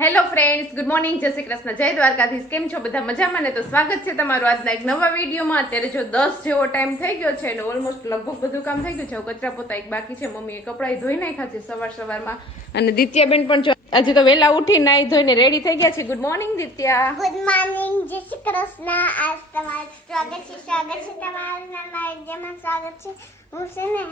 Hello friends, good morning, જય શ્રી કૃષ્ણ, જય દ્વારકાધીશ. કેમ છો બધા? મજામાં ને? તો સ્વાગત છે તમારું આજના એક નવા વિડીયોમાં. અત્યારે જો 10 જેવો ટાઈમ થઈ ગયો છે અને ઓલમોસ્ટ લગભગ બધું કામ થઈ ગયું છે. કચરા પોતા એક બાકી છે. મમ્મીએ કપડાં ધોઈ નાખ્યા છે સવારમાં. અને દિત્યાબેન પણ જો આજે તો વહેલા ઉઠી નાઈ ધોઈને રેડી થઈ ગયા છે. Good morning Ditya. Good morning, જય શ્રી કૃષ્ણ. આજ તમારું સ્વાગત છે તમારું મારા જેમાં સ્વાગત છે. હું છે ને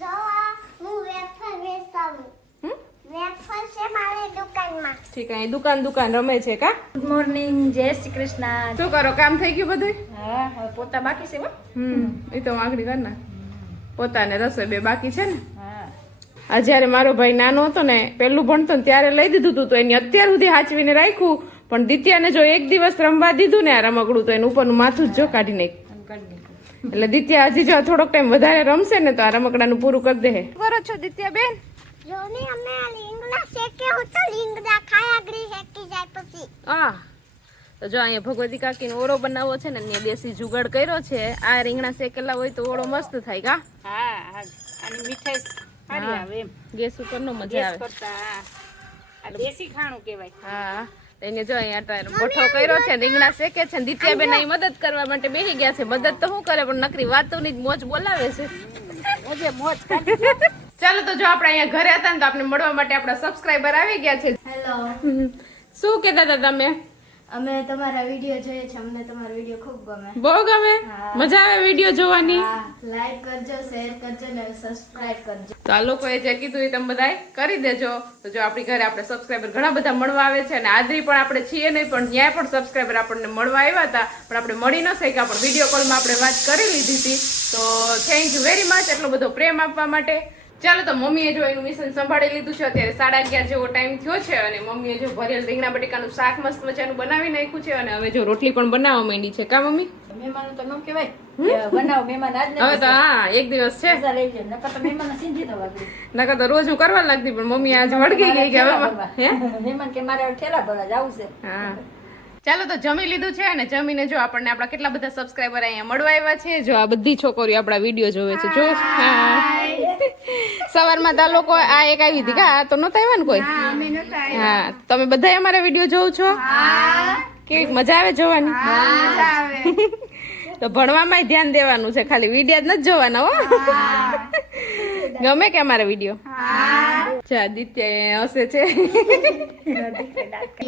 જો હું વેફર વેચાવું. વેફર છે મારી દુકાનમાં. ઠીક, અહીં દુકાન રમે છે કા? ગુડ મોર્નિંગ, જય શ્રી કૃષ્ણ. શું કરો? કામ થઈ ગયું બધું? હા, હવે પોતા બાકી છે. એ તો આંગળી કર ના. પોતાને રસોઈ બે બાકી છે ને. હા, આ જયારે મારો ભાઈ નાનો હતો ને, પેલું ભણતો ને ત્યારે લઈ દીધું હતું, તો એની અત્યાર સુધી હાચવીને રાખ્યું. પણ દિત્યાને જો એક દિવસ રમવા દીધું ને આ રમકડું, તો એનું ઉપરનું માથું જ જો કાઢી નાખ્યું. એટલે દિત્યા હજી જો થોડોક ટાઈમ વધારે રમશે ને તો આ રમકડાનું પૂરું કરી દે. કરો છો દિત્યા બેન? જોની અમે લીંગડા શેકે હું તો લીંગડા ખાયા ગરી શેકી જાય પછી. હા, તો જો અહીંયા ભગવતી કાકીનો ઓળો બનાવવો છે ને, ત્યાં દેશી જુગાડ કર્યો છે. આ રીંગણા શેકેલા હોય તો ઓળો મસ્ત થાય કા? હા, અને મીઠાઈ સારી આવે એમ. ગેસ ઉપર નો મજા આવે. આ દેશી ખાણું કહેવાય. હા, એને જો અહીંયા બોઠો કર્યો છે, રીંગણા શેકે છે. દિત્યાબેન અહીં મદદ કરવા માટે બેસી ગયા છે. મદદ તો શું કરે, પણ નકરી વાતોની જ મોજ બોલાવે છે. મોજે મોજ. ચાલો, તો જો આપણે અહીંયા ઘરે હતા ને તો આપણે મળવા માટે આપણા સબસ્ક્રાઇબર આવી ગયા છે. હેલો, શું કહેતા હતા તમે? અમે તમારા વિડીયો જોઈએ છે. અમને તમારો વિડીયો ખૂબ ગમે. બહુ ગમે? મજા આવે વિડીયો જોવાની? હા, લાઈક કરજો, શેર કરજો ને સબસ્ક્રાઇબ કરજો. તો આ લોકોએ જે કીધું એ તમે બધાય કરી દેજો. તો જો આપણી ઘરે આપણે સબસ્ક્રાઇબર ઘણા બધા મળવા આવે છે અને આદરી પણ આપણે છીએ નહીં, પણ ત્યાં પણ સબસ્ક્રાઇબર આપણને મળવા આવ્યા હતા, પણ આપણે મળી ન શક્યા. પણ વિડીયો કોલમાં આપણે વાત કરી લીધી હતી. તો થેન્ક યુ વેરી મચ એટલો બધો પ્રેમ આપવા માટે. ચાલો, તો મમ્મીએ જો એનું મિશન સંભાળી લીધું છે. અત્યારે 11:30 જેવો ટાઈમ થયો છે અને મમ્મીએ જો ભરેલ રીંગણા બટેકાનું શાક મસ્ત મજાનું બનાવી નાખ્યું છે અને હવે જો રોટલી પણ બનાવવા માંડી છે કા મમ્મી? મહેમાનો તો ન કહેવાય. બનાવો મહેમાન આજ હવે તો હા, એક દિવસ છે. લઈ જાય નકર તો મહેમાન સિંધી દો વાગી. નકર તો રોજ હું કરવા લાગતી, પણ મમ્મી આજ વળગી ગઈ કે હવે હે મહેમાન કે મારે ઠેલા ભરવા જવું છે. હા, ચાલો, તો જમી લીધું છે અને જમીને જો આપણને આપણા કેટલા બધા સબસ્ક્રાઇબર અહીંયા મળવા આવ્યા છે. જો આ બધી છોકરીઓ આપણા વિડીયો જોવે છે. જો સવારમાં તો લોકો આ એક આવી હતી કા? આ તો નતા આવ્યા ને કોઈ? હા, તમે બધા અમારા વિડીયો જોવ છો? કેવી મજા આવે જોવાની? તો ભણવામાં ધ્યાન દેવાનું છે, ખાલી વિડીયો જ નથી જોવાના હો. ગમે કે અમારા વિડીયો? આદિત્ય હસે છે.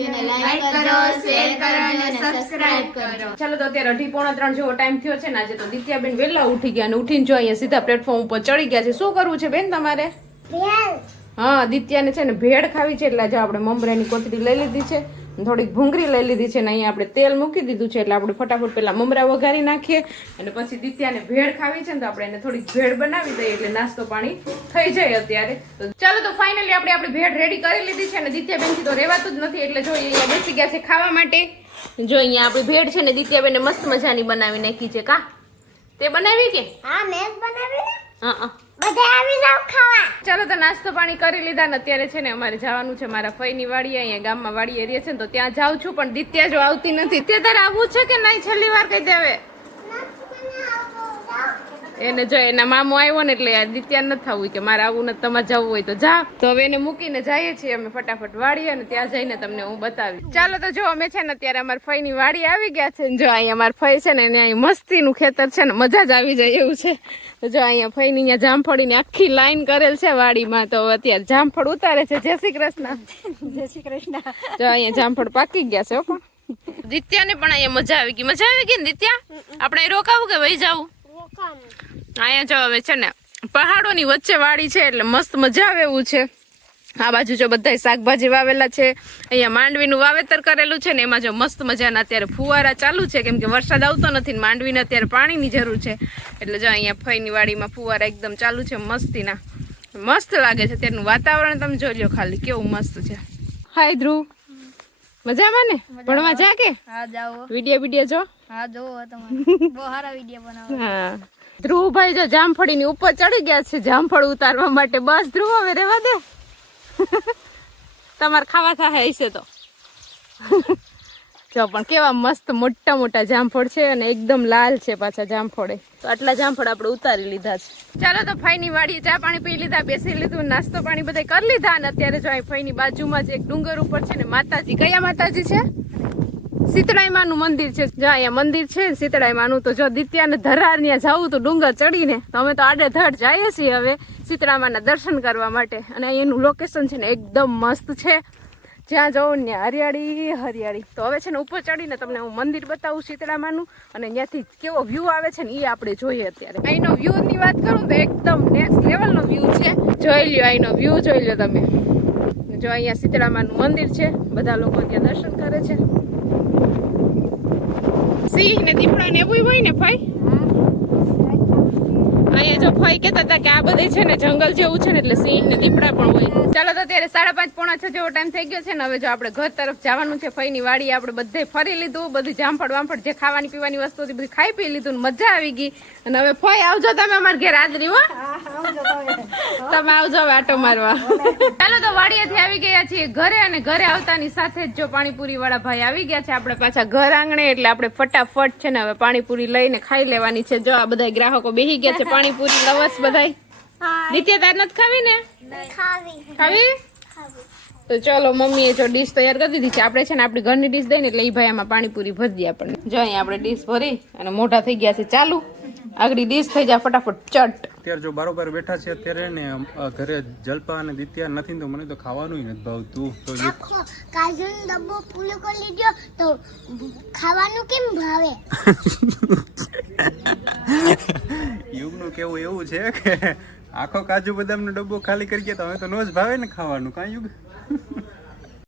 એને લાઈક કરજો, શેર કરજો અને સબસ્ક્રાઇબ કરજો. ચાલો, તો અત્યારે 2:30 જેવો ટાઈમ થયો છે ને. આજે તો દિત્યાબેન વહેલા ઉઠી ગયા અને ઉઠીને જો અહીંયા સીધા પ્લેટફોર્મ ઉપર ચડી ગયા છે. શું કરવું છે બેન તમારે? ભેળ હા, દિત્યાને છે ને ભેળ ખાવી છે, એટલે જો આપણે મમરાની કોથળી લઈ લીધી છે, થોડીક ભૂંગળી લઈ લીધી છે ને અહીંયા આપણે તેલ મૂકી દીધું છે. એટલે આપણે ફટાફટ પેલા મમરા વઘારી નાખીએ અને પછી દિત્યાને ભેળ ખાવી છે ને તો આપણે એને થોડીક ભેળ બનાવી દઈએ એટલે નાસ્તો પાણી થઈ જાય અત્યારે. તો ચાલો, તો ફાઇનલી આપણે ભેળ રેડી કરી લીધી છે અને દિત્યાબેનથી તો રહેવાતું જ નથી, એટલે જો અહીંયા બેસી ગયા છે ખાવા માટે. જો અહીંયા આપણી ભેળ છે ને દિત્યાબેને મસ્ત મજાની બનાવી નાખી છે કા? તે બનાવી કે? હા, મેં જ બનાવી ને. હા, બધા આવી જાવ ખાવા. ચાલો, તો નાસ્તો પાણી કરી લીધા ને અત્યારે છે ને અમારે જવાનું છે મારા ફઈની વાડી. અહીંયા ગામમાં વાડી એરિયા છે ને, તો ત્યાં જાઉં છું. પણ દિત્યા જો આવતી નથી. તે તારે આવવું છે કે નહીં? છેલ્લી વાર કહી દેવે. એને જો એના મામો આવ્યો ને એટલે દિત્યા નથી થવું કે મારે આવું નથી, તમારે જવું હોય તો જા. તો હવે એને મૂકીને જઈએ છીએ અમે ફટાફટ વાડીએ અને ત્યાં જઈને તમને હું બતાવી. ચાલો, તો જો અમે છે ને અત્યારે અમારા ફઈની વાડી આવી ગયા છે. જો અહીંયા અમારા ફઈ છે ને એને અહીં મસ્તીનું ખેતર છે ને, મજા જ આવી જાય એવું છે. તો જો અહીંયા ફઈની અહીંયા જામફળીની આખી લાઈન કરેલ છે વાડીમાં. તો અત્યારે જામફળ ઉતારે છે. જય શ્રી કૃષ્ણ. જય શ્રી કૃષ્ણ. જો અહીંયા જામફળ પાકી ગયા છે. પણ દિત્યાને પણ અહીંયા મજા આવી ગઈ. મજા આવી ગઈ ને દિત્યા? આપણે અહીં રોકાવું કે વહી જવું? અહીંયા જો હવે છે ને પહાડોની વચ્ચે વાડી છે એટલે મસ્ત મજા આવે એવું છે. આ બાજુ જો બધા શાકભાજી વાવેલા છે. અહીંયા માંડવીનું વાવેતર કરેલું છે ને એમાં જો મસ્ત મજાના અત્યારે ફુવારા ચાલુ છે, કેમ કે વરસાદ આવતો નથી ને માંડવીને અત્યારે પાણીની જરૂર છે. એટલે જો અહીંયા ફઈની વાડીમાં ફુવારા એકદમ ચાલુ છે મસ્તીના. મસ્ત લાગે છે. અત્યારનું વાતાવરણ તમે જોઈ લો ખાલી કેવું મસ્ત છે. હાય ધ્રુવ, મજામાં ને? ભણવા જા કે? હા, જાઓ. વિડીયો જો? હા, જોવો તમારે. બહુ સારા વિડીયો બનાવો. હા, ધ્રુવભાઈ જો જામફળીની ઉપર ચડી ગયા છે જામફળ ઉતારવા માટે. બસ ધ્રુવ, હવે રહેવા દે. તમારે ખાવા થાય હશે તો જો પણ કેવા મસ્ત મોટા મોટા જામફળ છે અને એકદમ લાલ છે પાછા જામફળે. તો આટલા જામફળ આપણે ઉતારી લીધા છે. ચાલો તો ફઈની વાડીએ ચા પાણી પી લીધા, બેસી લીધું, નાસ્તો પાણી બધે કરી લીધા અને અત્યારે જો અહીં ફઈની બાજુમાં જ એક ડુંગર ઉપર છે ને માતાજી. કયા માતાજી છે? શીતળાઈ માનું મંદિર છે. જો અહીંયા મંદિર છે શીતળાઈ માનું. તો જો દિત્યાને ધરાર ત્યાં જવું તો ડુંગર ચડીને તો અમે તો આડે ધડ જઈએ છીએ હવે શીતળા માના દર્શન કરવા માટે. અને એનું લોકેશન છે ને એકદમ મસ્ત છે, જ્યાં જવું ને હરિયાળી હરિયાળી. તો હવે છે ને ઉપર ચડીને તમને હું મંદિર બતાવું શીતળામાનું અને ત્યાંથી કેવો વ્યૂ આવે છે ને એ આપણે જોઈએ અત્યારે. અહીંનો વ્યૂ ની વાત કરું તો એકદમ નેક્સ્ટ લેવલનો વ્યૂ છે. જોઈ લ્યો અહીંનો વ્યૂ જોઈ લ્યો તમે. જો અહીંયા શીતળામાનું મંદિર છે, બધા લોકો ત્યાં દર્શન કરે છે. સિંહ ને દીપડા ને એવું હોય ને ભાઈ. અહીંયા જો ભાઈ કહેતા હતા કે આ બધે છે ને જંગલ જેવું છે ને એટલે સિંહ ને દીપડા પણ હોય. ચાલો તો અત્યારે 5:30 પોણા 6 જેવો ટાઈમ થઈ ગયો છે ને હવે જો આપણે ઘર તરફ જવાનું છે. ફઈની વાડી આપણે બધે ફરી લીધું, બધું જામફળ વામફળ જે ખાવાની પીવાની વસ્તુ હતી બધી ખાઈ પી લીધું, મજા આવી ગઈ. અને હવે ફઈ આવજો તમે અમારા ઘેર હાજરી હો. તમે આવજો હવે આટો મારવા. ચાલો તો વાડીએથી આવી ગયા છીએ ઘરે અને ઘરે આવતાની સાથે જ જો પાણીપુરી વાળા ભાઈ આવી ગયા છે આપણે પાછા ઘર આંગણે. એટલે આપણે ફટાફટ છે ને હવે પાણીપુરી લઈને ખાઈ લેવાની છે. જો આ બધા ગ્રાહકો બેસી ગયા છે પાણીપુરી લવર્સ બધાય. નિત્ય તાર નથી ખાવી ને? ખાવી? તો ચલો મમ્મીએ જો ડીશ તૈયાર કરી દીધી છે. આપણે છે ને આપણી ઘરની ડીશ દઈને એટલે એ ભાઈ આમાં પાણીપુરી ભરી દે આપણને. જો અહીંયા આપણે ડીશ ભરી અને મોઢા થઈ ગયા છે ચાલુ. આગળ ડીશ થઈ જાય ફટાફટ ચટ. અત્યારે જો બારોબાર બેઠા છે અત્યારે ને ઘરે જલપા અને દિત્યા નથી ને તો મને તો ખાવાનું નથી ભાવતું. તો આખો કાજુનો ડબ્બો પૂરો કરી લીધો તો ખાવાનું કેમ ભાવે? યુગનું કેવું એવું છે કે આખો કાજુ બદામનો ડબ્બો ખાલી કરી ગયા તો હવે તો નો જ ભાવે ને ખાવાનું. કાં યુગ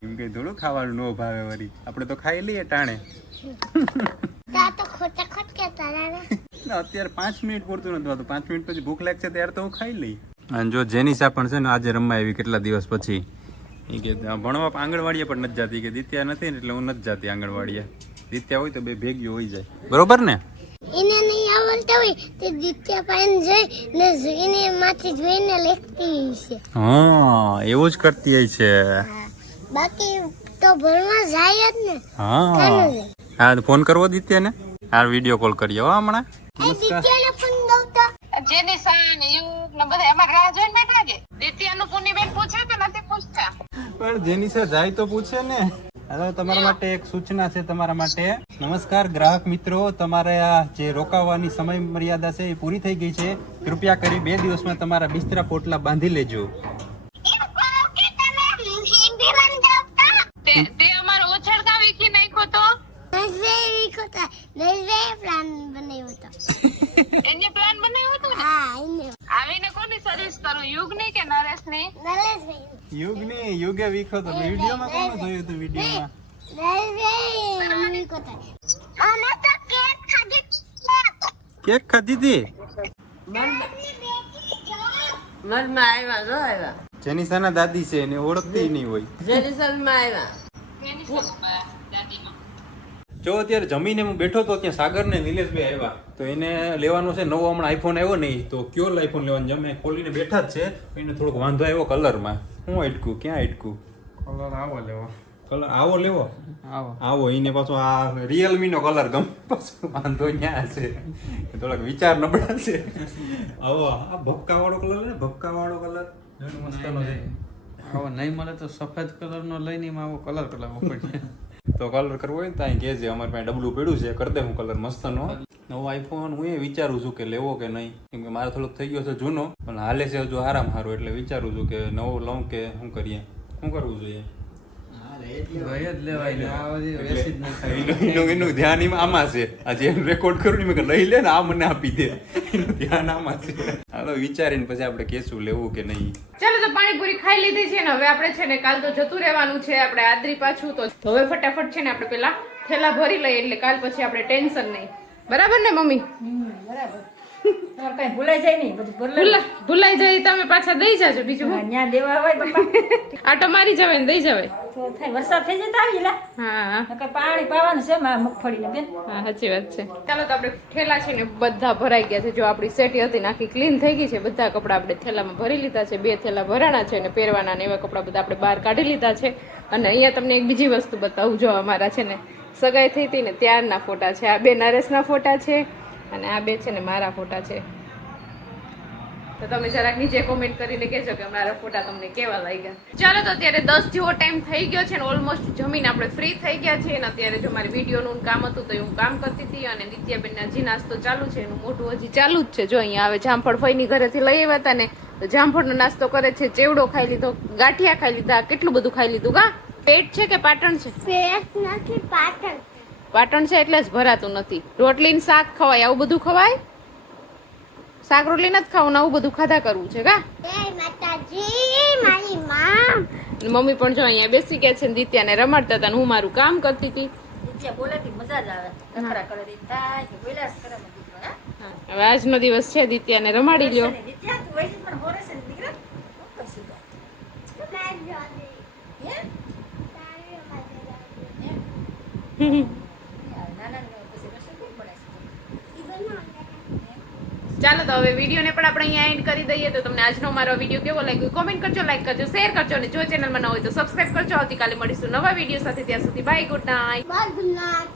એમ કઈ થોડું ખાવાનું નો ભાવે વળી, આપણે તો ખાઈ લઈએ ટાણે. તા તો ખોટા ખોટ કહેતા હતા. અત્યારે 5 મિનિટ પૂરતું નથી હોતું, 5 મિનિટ પછી ભૂખ લાગશે ત્યારે તો હું ખાઈ લઈ. અને જો જેનિસા પણ છે ને આજે રમવા આવી કેટલા દિવસ પછી. એ કે ભણવા આંગણવાડીએ પણ નથી જતી, કે દિત્યા નથી ને એટલે હું નથી જતી આંગણવાડીએ. દિત્યા હોય તો બે ભેગી હોય જાય, બરોબર ને? એને નહીં આવડતા હોય તે દિત્યા પાન જઈ ને એને માથે જોઈને લખતી છે. હા એવું જ કરતી હોય છે. બાકી તો ભણવા જાય જ ને. હા હા ફોન કરવો દિત્યાને. આ વિડીયો કોલ કરીએ હો હમણાં. દિત્યાને ફોન દઉં તો જેની સાન યુગ ને બધા અમાર રાહ જોઈને બેઠા છે. દિત્યાનું પુનીબેન પૂછે કે નથી પૂછતા? પણ જેનિસા જાય તો પૂછે ને. હવે તમારા માટે એક સૂચના છે તમારા માટે. નમસ્કાર ગ્રાહક મિત્રો, તમારે આ જે રોકાવાની સમય મર્યાદા છે એ પૂરી થઈ ગઈ છે. કૃપયા કરી 2 દિવસમાં તમારા બિસ્તરા પોટલા બાંધી લેજો. તે અમારો ઓછળકા વીખી નાખ્યો તો પ્લાન બનાવ્યો હતો. એને પ્લાન બનાવ્યો હતો ને? હા એને આવીને કોની સર્વિસ કરું, યુગની કે નરેશની? નરેશભાઈ યુગની યુગે વીખો તો વિડીયોમાં કોણ જોયું હતું? વિડીયોમાં નરેશભાઈ વીખો તો અને તો કેક ખાધી કેક ખાધી હતી. મનમાં આવ્યા જો આવ્યા જેનિસાના દાદી છે એને ઓળખતી નહીં હોય. જેરીસલમાં આવ્યા જો અત્યારે જમીને હું બેઠો તો ત્યાં સાગર ને નિલેશભાઈ આવ્યા તો એને લેવાનો છે નવો હમણાં આઈફોન આવ્યો નહીં તો કયો આઈફોન લેવાનો જમે ખોલીને બેઠા જ છે. એને થોડોક વાંધો આવ્યો કલરમાં. હું અટકું ક્યાં અટકું? કલર આવો લેવો. કલર આવો લેવો આવો એને પાછો આ રિયલમી નો કલર ગમે પાછો વાંધો ક્યાં છે થોડાક વિચાર નબળા છે. આવો આ ભપકા વાળો કલર ને ભપકા વાળો કલર મસ્તનો છે. આવો નહીં મળે તો સફેદ કલર નો લઈને આવો કલર કરાવવો પડે. તો કલર કરવો હોય ને ત્યાં કહેજે, અમારે પાસે ડબલું પડ્યું છે, કરી દે હું કલર મસ્તનો. નવો આઈફોન હું એ વિચારું છું કે લેવો કે નહીં, કેમ કે મારે થોડોક થઈ ગયો છે જૂનો પણ હાલે છે હજુ આરામ સારું એટલે વિચારું છું કે નવો લઉં કે શું કરીએ, શું કરવું જોઈએ. ભાઈ જ લેવાય ને આ બધી વેસી જ નહીં થાય. એનું ધ્યાન આમાં છે. આજે એમ રેકોર્ડ કરું ને મેં લઈ લે ને આ મને આપી દે, એનું ધ્યાન આમાં છે. હાલો વિચારીને પછી આપણે કેશું લેવું કે નહીં. ચાલો તો પાણીપુરી ખાઈ લીધી છે ને હવે આપણે છે ને કાલ તો જતું રહેવાનું છે આપણે આદરી પાછું. તો હવે ફટાફટ છે ને આપણે પેલા થેલા ભરી લઈએ એટલે કાલ પછી આપણે ટેન્શન નહીં. બરાબર ને મમ્મી? કઈ ભૂલાઈ જાય નહીં બધું ભૂલાઈ જાય તમે પાછા દઈ જાજો. બીજું હું ત્યાં દેવા હોય પપ્પા આટો મારી જવાય ને દઈ જવાય. તો થાય વરસાદ થઈ જતા આવી લા હા કઈ પાણી પાવાનું છે મગફળીને બેન. હા સાચી વાત છે. ચાલો તો આપણે થેલા છે ને બધા ભરાઈ ગયા છે. જો આપણી સેટી હતી નાખી ક્લીન થઈ ગઈ છે. બધા કપડા આપણે થેલામાં ભરી લીધા છે. 2 થેલા ભરાણા છે ને પહેરવાના ને એવા કપડા બધા આપણે બહાર કાઢી લીધા છે. અને અહીંયા તમને એક બીજી વસ્તુ બતાવું. જો અમારા છે ને સગાઈ થઈ હતી ને ત્યારના ફોટા છે. આ બે નરેશના ફોટા છે અને આ બે છે ને મારા ફોટા છે. તો તમે જરાક નીચે કોમેન્ટ કરીને કહેજો કે મારા ફોટા તમને કેવા લાગ્યા. ચાલો તો અત્યારે 10 જેવો ટાઈમ થઈ ગયો છે ને ઓલમોસ્ટ જમીને આપણે ફ્રી થઈ ગયા છે. અને અત્યારે જો મારી વિડીયોનું કામ હતું તો હું કામ કરતી હતી અને નિત્યાબેનના હજી નાસ્તો ચાલુ છે. એનું મોઢું હજી ચાલુ જ છે. જો અહીંયા આવે જામફળ ફઈની ઘરેથી લઈ આવ્યા હતા ને તો જામફળનો નાસ્તો કરે છે. ચેવડો ખાઈ લીધો, ગાંઠિયા ખાઈ લીધા, કેટલું બધું ખાઈ લીધું. કા પેટ છે કે પાટણ છે? પેટ નથી, પાટણ. પાટણ છે એટલે જ ભરાતું નથી. રોટલી ને શાક ખવાય, આવું બધું ખવાય? શાક રોટલી નથી ખાવું, આવું બધું ખાધા કરવું છે. કા જય માતાજી, મારી માં. મમ્મી પણ જો અહીંયા બેસી ગયા છે ને દિત્યાને રમાડતા હતા ને હું મારું કામ કરતી હતી. બોલેથી મજા જ આવે નખરા કરે રી થાય કે બોલ્યા જ કરે ને દીકરો હા હવે આજનો દિવસ છે, દિત્યાને રમાડી લ્યો. દીકરા તું વૈસે પણ હોરે છે ને દીકરા હું કશું તો મેં જોડી. હે તારી મજા નાના ને પછી રસોઈ કોણ બનાવશે ચાલો તો હવે વિડીયોને પણ આપણે અહીંયા એન્ડ કરી દઈએ. તો તમને આજનો મારો વિડીયો કેવો લાગ્યો કોમેન્ટ કરજો, લાઈક કરજો, શેર કરજો અને જો ચેનલમાં ન હોય તો સબસ્ક્રાઇબ કરજો. આવતીકાલે મળીશું નવા વિડીયો સાથે. ત્યાં સુધી bye, good night. Bye, good night.